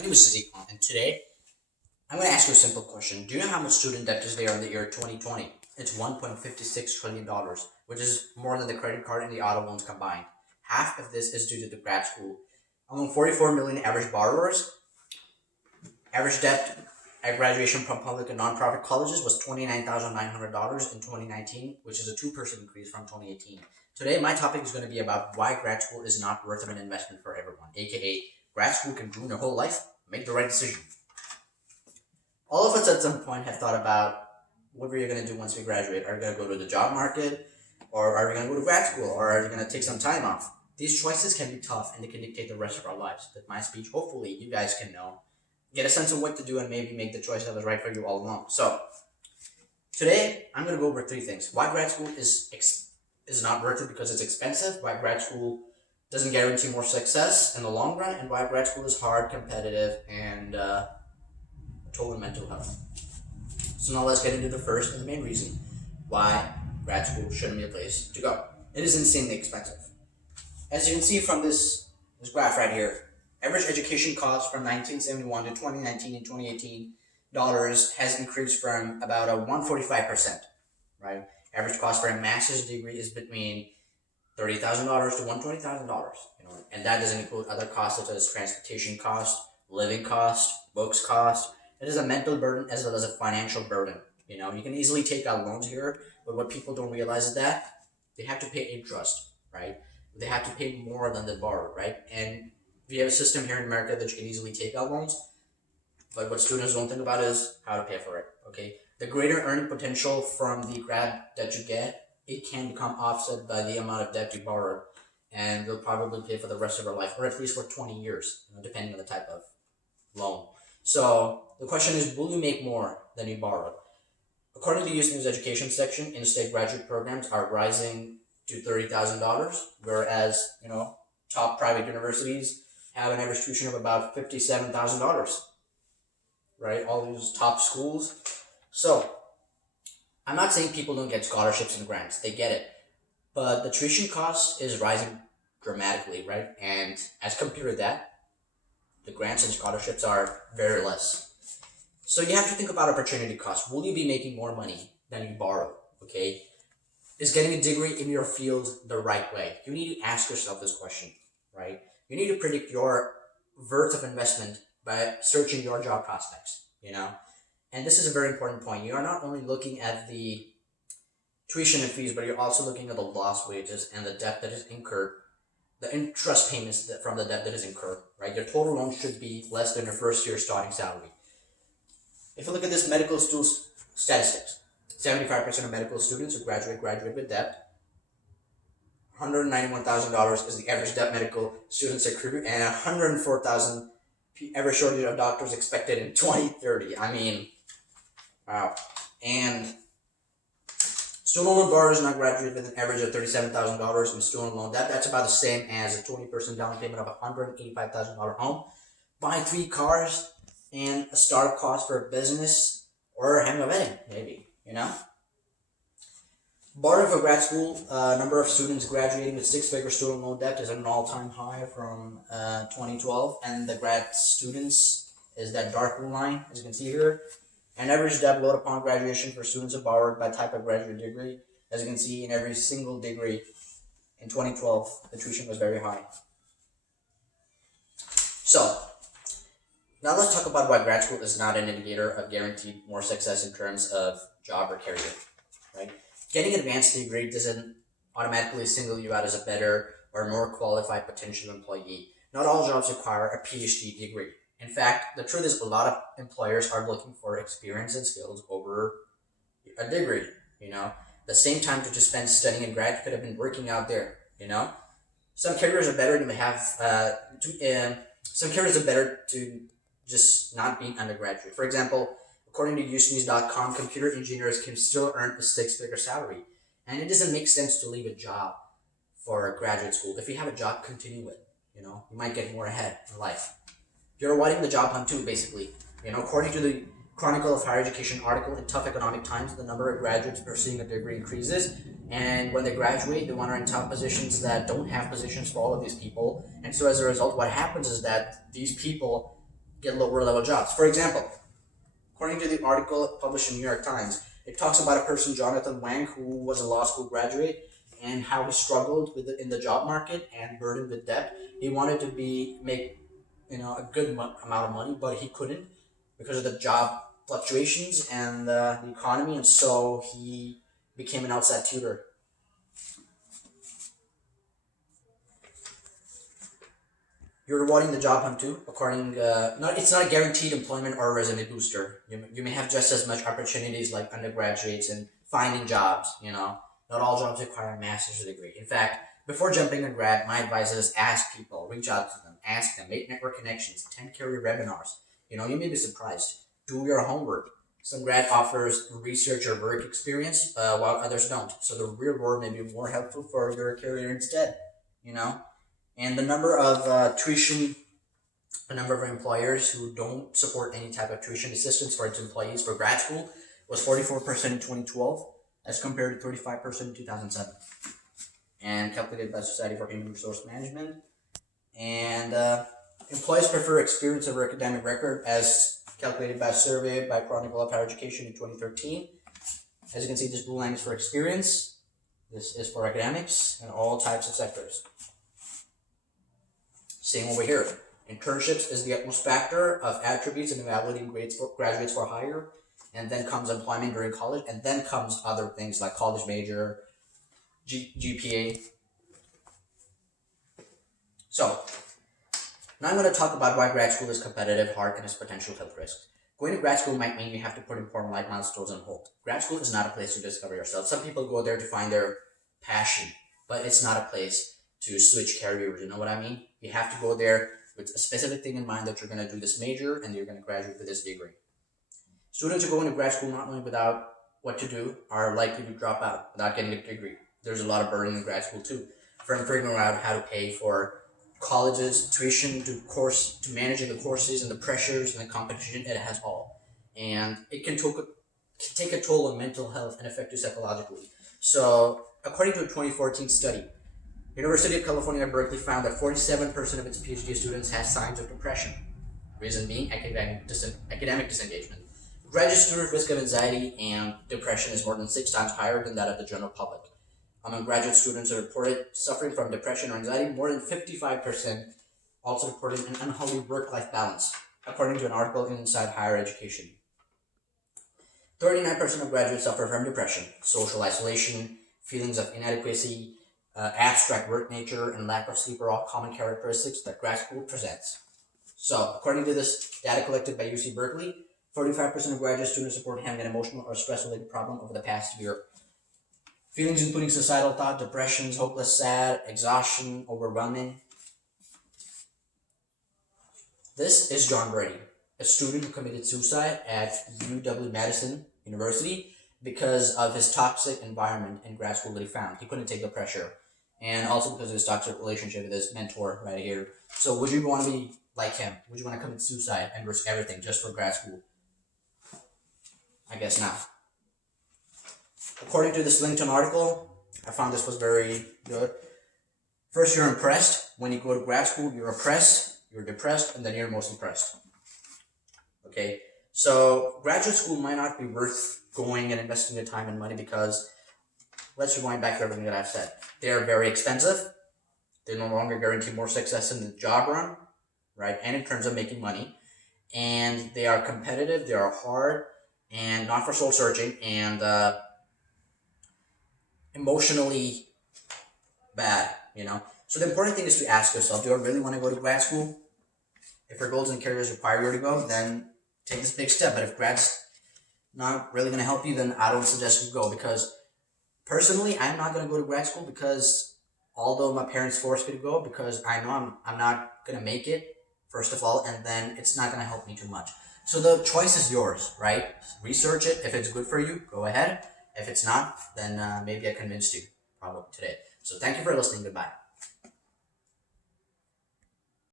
My name is Ezekiel, and today I'm going to ask you a simple question. Do you know how much student debt is there in the year 2020? It's $1.56 trillion, which is more than the credit card and the auto loans combined. Half of this is due to the grad school. Among 44 million average borrowers, average debt at graduation from public and nonprofit colleges was $29,900 in 2019, which is a 2% increase from 2018. Today, my topic is going to be about why grad school is not worth of an investment for everyone, aka grad school can ruin your whole life. Make the right decision. All of us at some point have thought about what we're going to do once we graduate. Are we going to go to the job market? Or are we going to go to grad school? Or are we going to take some time off? These choices can be tough and they can dictate the rest of our lives. With my speech, hopefully you guys can get a sense of what to do and maybe make the choice that was right for you all along. So, today I'm going to go over three things. Why grad school is not worth it because it's expensive, why grad school doesn't guarantee more success in the long run, and why grad school is hard, competitive, and toll on mental health. So now let's get into the first and the main reason why grad school shouldn't be a place to go. It is insanely expensive. As you can see from this graph right here, average education cost from 1971 to 2019 and 2018 dollars has increased from about a 145%, right? Average cost for a master's degree is between $30,000 to $120,000, and that doesn't include other costs such as transportation cost, living cost, books cost. It is a mental burden as well as a financial burden. You can easily take out loans here, but what people don't realize is that they have to pay interest, right? They have to pay more than they borrow, right? And we have a system here in America that you can easily take out loans, but what students don't think about is how to pay for it, okay? The greater earning potential from the grad that you get, it can become offset by the amount of debt you borrowed, and you'll probably pay for the rest of your life, or at least for 20 years, depending on the type of loan. So the question is, will you make more than you borrowed? According to the U.S. News Education section, in-state graduate programs are rising to $30,000, whereas top private universities have an average tuition of about $57,000, right? All these top schools. So I'm not saying people don't get scholarships and grants. They get it. But the tuition cost is rising dramatically, right? And as compared to that, the grants and scholarships are very less. So you have to think about opportunity cost. Will you be making more money than you borrow? Okay? Is getting a degree in your field the right way? You need to ask yourself this question, right? You need to predict your worth of investment by searching your job prospects, And this is a very important point. You are not only looking at the tuition and fees, but you're also looking at the lost wages and the debt that is incurred, the interest payments from the debt that is incurred, right? Your total loan should be less than your first year starting salary. If you look at this medical statistics, 75% of medical students who graduate with debt. $191,000 is the average debt medical students accrue, and $104,000 average shortage of doctors expected in 2030. I mean, wow. And student loan borrowers not graduate with an average of $37,000 in student loan debt. That's about the same as a 20% down payment of a $185,000 home, buying 3 cars, and a startup cost for a business, or having a wedding, maybe, Borrowing for grad school, number of students graduating with 6-figure student loan debt is at an all-time high from 2012, and the grad students is that dark blue line, as you can see here. And average debt load upon graduation for students who borrowed by type of graduate degree, as you can see in every single degree. In 2012, the tuition was very high. So, now let's talk about why grad school is not an indicator of guaranteed more success in terms of job or career, right? Getting an advanced degree doesn't automatically single you out as a better or more qualified potential employee. Not all jobs require a PhD degree. In fact, the truth is a lot of employers are looking for experience and skills over a degree, The same time to just spend studying in grad, you could have been working out there, Some careers are better to just not being undergraduate. For example, according to usenews.com, computer engineers can still earn a 6-figure salary. And it doesn't make sense to leave a job for graduate school. If you have a job, continue it. You might get more ahead in life. You're avoiding the job hunt too, basically. According to the Chronicle of Higher Education article in Tough Economic Times, the number of graduates pursuing a degree increases. And when they graduate, they want to enter top positions that don't have positions for all of these people. And so as a result, what happens is that these people get lower level jobs. For example, according to the article published in New York Times, it talks about a person, Jonathan Wang, who was a law school graduate, and how he struggled in the job market and burdened with debt. He wanted to make a good amount of money, but he couldn't because of the job fluctuations and the economy, and so he became an outside tutor. You're rewarding the job hunt too, it's not a guaranteed employment or a resume booster. You may have just as much opportunities like undergraduates and finding jobs. Not all jobs require a master's degree. In fact, before jumping in grad, my advice is ask people, reach out to them, ask them, make network connections, attend career webinars. You may be surprised. Do your homework. Some grad offers research or work experience, while others don't. So the real world may be more helpful for your career instead. And the number of employers who don't support any type of tuition assistance for its employees for grad school was 44% in 2012, as compared to 35% in 2007, and calculated by Society for Human Resource Management. And employees prefer experience over academic record, as calculated by a survey by Chronicle of Higher Education in 2013. As you can see, this blue line is for experience, this is for academics, and all types of sectors. Same over here. Internships is the utmost factor of attributes in evaluating grades for graduates for hire, and then comes employment during college, and then comes other things like college major, GPA. So, now I'm going to talk about why grad school is competitive, hard, and its potential health risks. Going to grad school might mean you have to put important life milestones on hold. Grad school is not a place to discover yourself. Some people go there to find their passion, but it's not a place to switch careers. You know what I mean? You have to go there with a specific thing in mind, that you're going to do this major and you're going to graduate with this degree. Students who go into grad school not knowing without what to do are likely to drop out without getting a degree. There's a lot of burden in grad school too, from figuring out how to pay for colleges, tuition, to managing the courses and the pressures and the competition. It has all, and it can take a toll on mental health and affect you psychologically. So, according to a 2014 study, University of California at Berkeley found that 47% of its PhD students had signs of depression. Reason being academic disengagement. Graduate student risk of anxiety and depression is more than 6 times higher than that of the general public. Among graduate students who reported suffering from depression or anxiety, more than 55% also reported an unhealthy work-life balance, according to an article in Inside Higher Education. 39% of graduates suffer from depression, social isolation, feelings of inadequacy, abstract work nature, and lack of sleep are all common characteristics that grad school presents. So, according to this data collected by UC Berkeley, 45% of graduate students report having an emotional or stress-related problem over the past year. Feelings including suicidal thought, depressions, hopeless, sad, exhaustion, overwhelming. This is John Brady, a student who committed suicide at UW-Madison University because of his toxic environment in grad school that he found. He couldn't take the pressure, and also because of his toxic relationship with his mentor right here. So would you want to be like him? Would you want to commit suicide and risk everything just for grad school? I guess not. According to this LinkedIn article, I found this was very good. First, you're impressed. When you go to grad school, you're oppressed, you're depressed, and then you're most impressed. Okay? So, graduate school might not be worth going and investing your time and money because, let's rewind back to everything that I've said. They're very expensive. They no longer guarantee more success in the job run, right? And in terms of making money. And they are competitive, they are hard, and not for soul searching, and emotionally bad, So the important thing is to ask yourself, do I really want to go to grad school? If your goals and careers require you to go, then take this big step. But if grad's not really going to help you, then I don't suggest you go, because personally, I'm not going to go to grad school because although my parents forced me to go, because I know I'm not going to make it, first of all, and then it's not going to help me too much. So the choice is yours, right? Research it. If it's good for you, go ahead. If it's not, then maybe I convinced you, probably today. So thank you for listening. Goodbye.